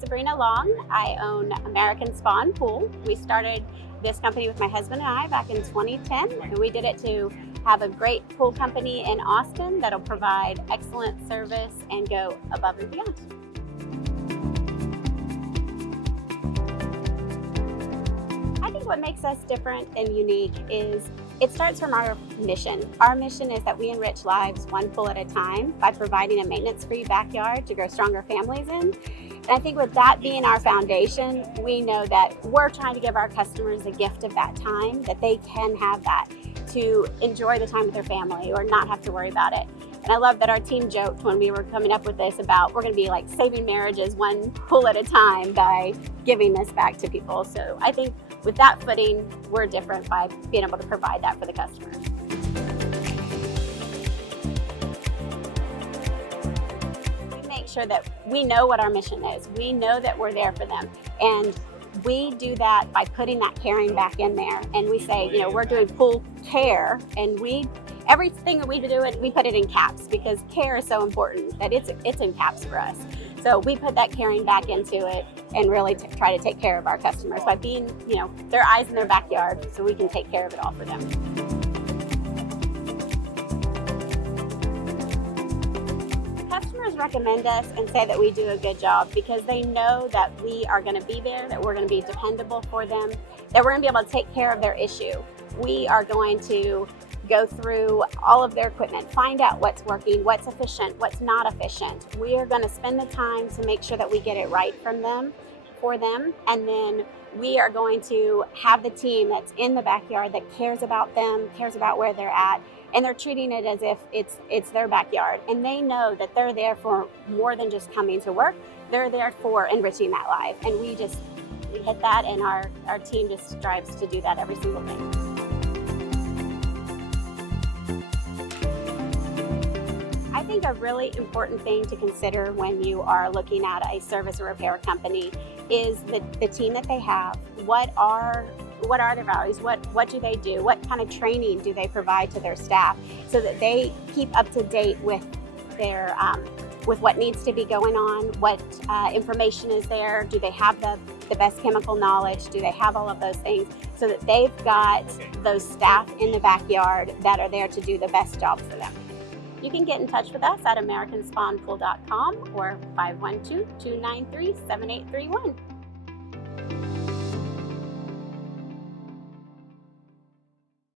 Sabrina Long. I own American Spawn Pool. We started this company with my husband and I back in 2010, and we did it to have a great pool company in Austin that'll provide excellent service and go above and beyond. I think what makes us different and unique is it starts from our mission. Our mission is that we enrich lives one pool at a time by providing a maintenance-free backyard to grow stronger families in. And I think with that being our foundation, we know that we're trying to give our customers a gift of that time, that they can have that to enjoy the time with their family or not have to worry about it. And I love that our team joked when we were coming up with this about we're going to be like saving marriages one pool at a time by giving this back to people. So I think with that footing, we're different by being able to provide that for the customers. We make sure that we know what our mission is. We know that we're there for them. And we do that by putting that caring back in there. And we say, you know, we're doing pool care, and everything that we do, we put it in caps because care is so important that it's in caps for us. So we put that caring back into it and really try to take care of our customers by being, you know, their eyes in their backyard so we can take care of it all for them. Customers recommend us and say that we do a good job because they know that we are going to be there, that we're going to be dependable for them, that we're going to be able to take care of their issue. We are going to go through all of their equipment, find out what's working, what's efficient, what's not efficient. We are going to spend the time to make sure that we get it right for them, and then we are going to have the team that's in the backyard that cares about them, cares about where they're at, and they're treating it as if it's their backyard. And they know that they're there for more than just coming to work. They're there for enriching that life. And we hit that, and our team just strives to do that every single day. I think a really important thing to consider when you are looking at a service or repair company is the team that they have. What are their values? What do they do? What kind of training do they provide to their staff so that they keep up to date with their with what needs to be going on? What information is there? Do they have the best chemical knowledge? Do they have all of those things so that they've got those staff in the backyard that are there to do the best job for them? You can get in touch with us at americanspawnpool.com or 512-293-7831.